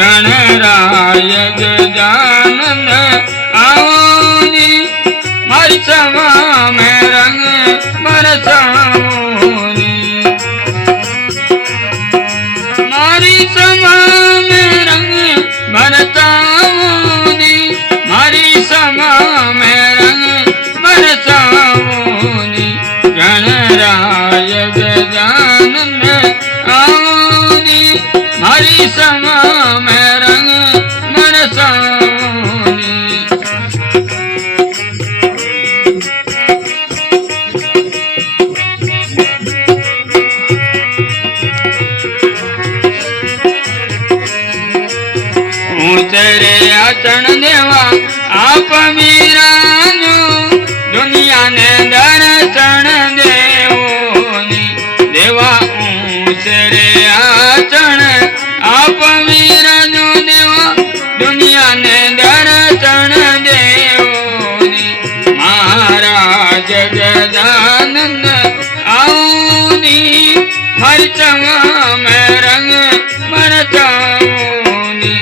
गणराय गजानन आओनी मारी सभा में रंग बरसाओनी मारी सभा में रंग बरसाओनी मारी सभा में रंग बरसाओनी गणराय गजानन आओनी मारी सभा में रंग बरसाओनी तेरे आचरण देवा आप मीरानु दुनिया ने दर्शन देवोनी देवा तेरे आचरण आप मीरानु देवा दुनिया ने दर्शन देवोनी महाराज गजानन आओनी हर चंगा में रंग बरसाओनी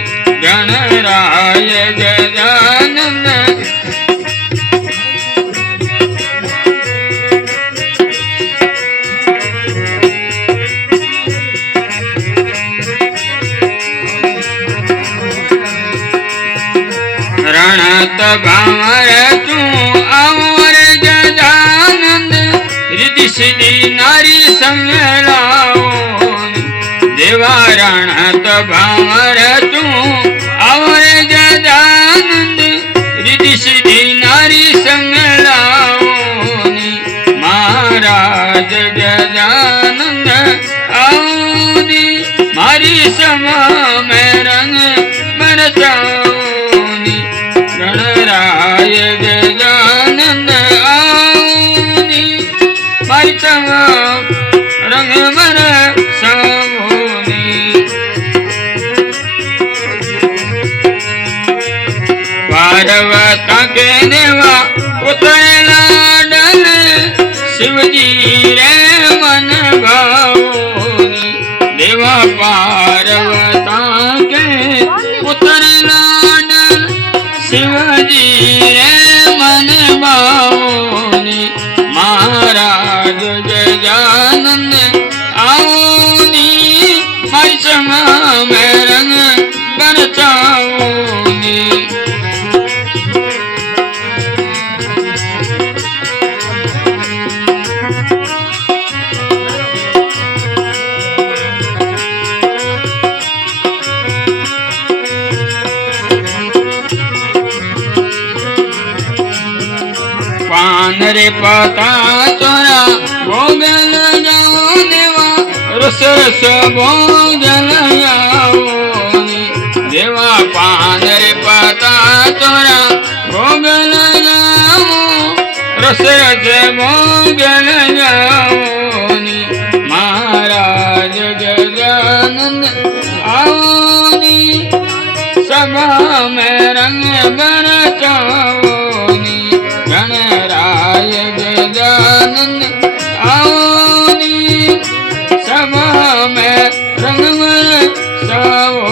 गणराय गजानन रणत भावर तू और गजानंद रिद्धि सिद्धि नारी संग लाओनी देवा रणत भावर तू और गजानंद रिद्धि सिद्धि नारी संग लाओनी महाराज गजानंद आओनी मारी सभा में रंग बरसाओनी गणराय गजानंद आओनी मारी सभा रंग बरसाओनी पार्वता के देवा उतरला डल शिवजी रे मन भावोनी देवा पार्वता के उतरला डल शिवजी रे मन भावोनी महाराज गजानन आओनी हर सभा में रंग बरसाओनी पान रे पता तोरा भोगल जाओ देवा रस रस भोगल जाओनी देवा पान रे पता तोरा भोगल जाओ रस रस भोगल जाओनी महाराज गजानन आओनी सभा में रंग बरसाओनी गणराय गजानन आओनी सभा में रंग बरसाओनी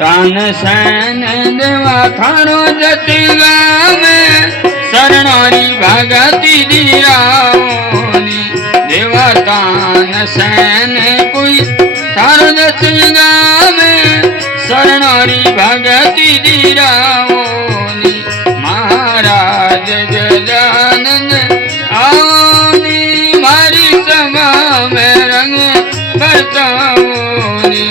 तान सैन देवा थारो जति गावे शरणारी भगति दिराओनी देवा तान सैन कोई थारो जति गावे शरणारी भगति दिराओनी महाराज गजानन आओनी मारी सभा में रंग बरसाओनी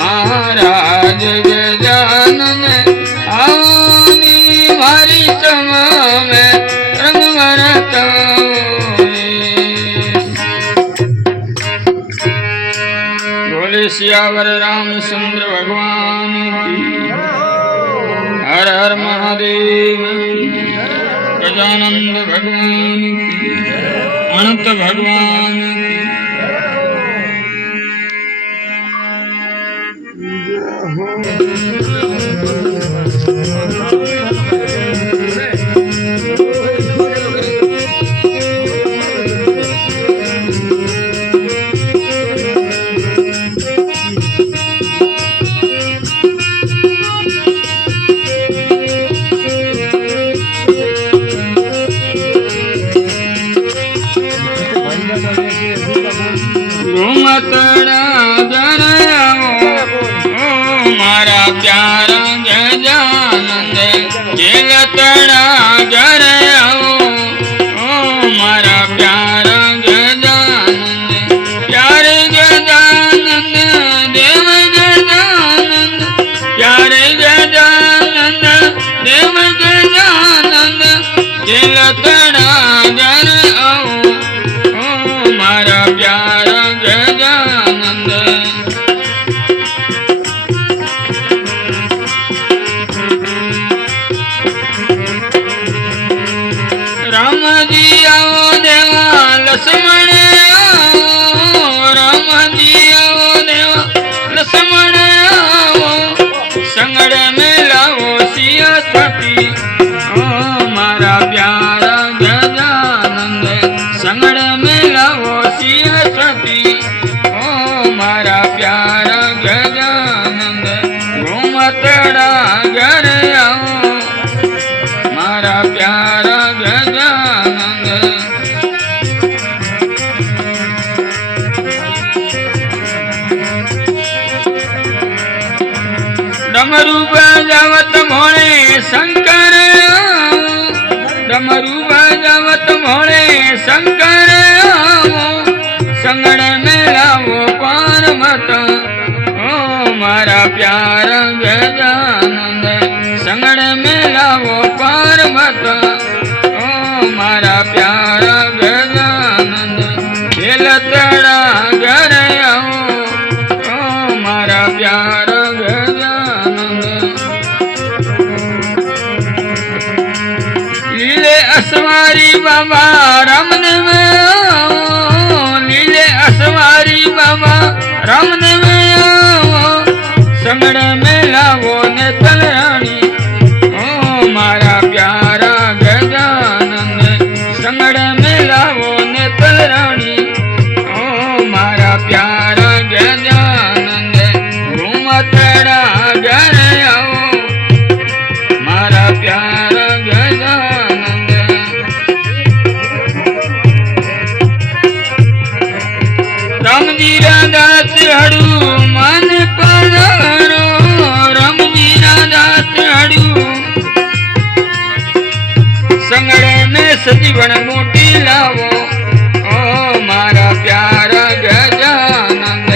महाराज गजानन आओनी मारी सभा में रंग बरसाओनी बोले सियावर रामचंद्र भगवान की हर हर महादेव गजानंद भगवान की अनंत भगवान की ઘુમતડા જરાવો મારા પ્યારા ગજાનંદ જેલતડા જરાવો મારા પ્યારા ગજાનંદ પ્યારે ગજાનંદ દેવ ગજાનંદ પ્યારે ગજાનંદ દેવ ગજાનંદ જેલતડા જરાવો મારા પ્યારા ગજાનંદ રામજી આવો દેવા લક્ષ્મણ આવો રામજી આવો દેવા લક્ષ્મણ આવો સંગડ મેલાવો સિયા થકી મારા પ્યારા ગજાનંદ સંગડ મેલાવો સિયા થકી મારા પ્યારા ગજાનંદ ઘુમતડા ઘરે આવો મારા પ્યારા ગજાનંદ ડમરુ બજાવત મોણે શંકર ડમરુ બજાવત મોણે શંકર સંગડ મેલાવો પાર્વત મારા પ્યારા ગજાનંદ સંગડ મેલાવો પાર્વત મારા પ્યારા ગજાનંદ જેલતડા ઘરે આવો મારા પ્યારા ગજાનંદ લીલે અસવારી બાબા રામદેવ લીલે અસવારી બાબા રામદેવ સંગડ મેલાવો ને તલરાણી મારા પ્યારા ગજાનંદ સંગડ મેલાવો ને તલરાણી મારા પ્યારા ગજાનંદ ઘુમતડા ઘરે આવો મારા પ્યારા ગજાનંદ રામજી રાધાત હડું મન પધારો રામજી રાધાત હડું સંગડે ને સજીવન મોટી લાવો મારા પ્યારા ગજાનંદ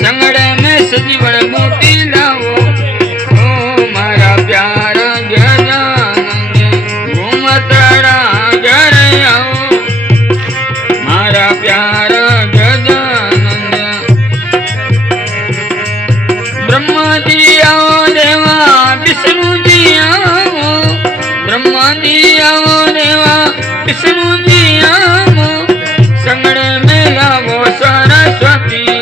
સંગડે ને સજીવન મોટી લાવો મારા પ્યારા ગજાનંદ ઘુમતડા ઘરે આવો મારા પ્યારા ગજાનંદ બ્રહ્માજી આવો દેવા વિષ્ણુજી આવો બ્રહ્માજી આવો દેવા વિષ્ણુજી આવો સંગડ મેલાવો સરસ્વતી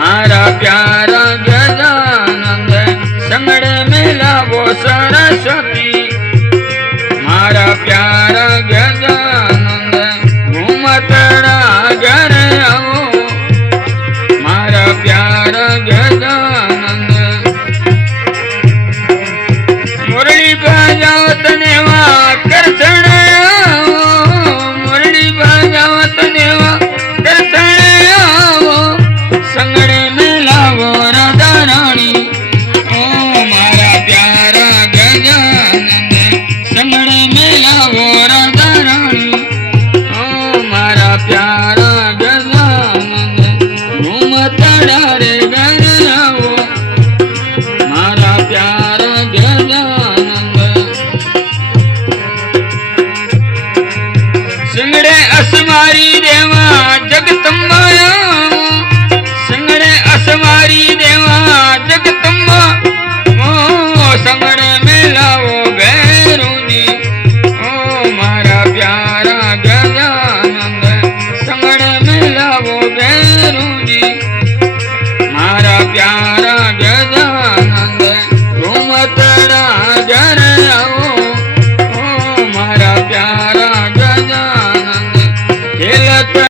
મારા પ્યારા ગજાનંદ સંગડ મેલાવો સરસ્વતી મારા પ્યારા ગજાનંદ ઘુમતડા ઘરે આવો મારા પ્યારા ગજાનંદ મુરલી બજાવત નેવા કરસણ આવો મુરલી બજાવત નેવા કરસણ આવો સંગડે મેલાવો રાધા રાણી મારા પ્યારા ગજાનંદ સંગડે મેલાવો રાધા રાણી મારા પ્યારા ગજાનંદ ઘુમતડા રે ઘરે આવો મારા પ્યારા ગજાનંદ સંગડે અસમારી દેવા જગતંબા સંગડે અસમારી દેવા જગતંબા સંગડે મેલાવો ભૈરુજી મારા પ્યારા ગજાનંદ સંગડે મેલાવો ભૈરુજી મારા પ્યારા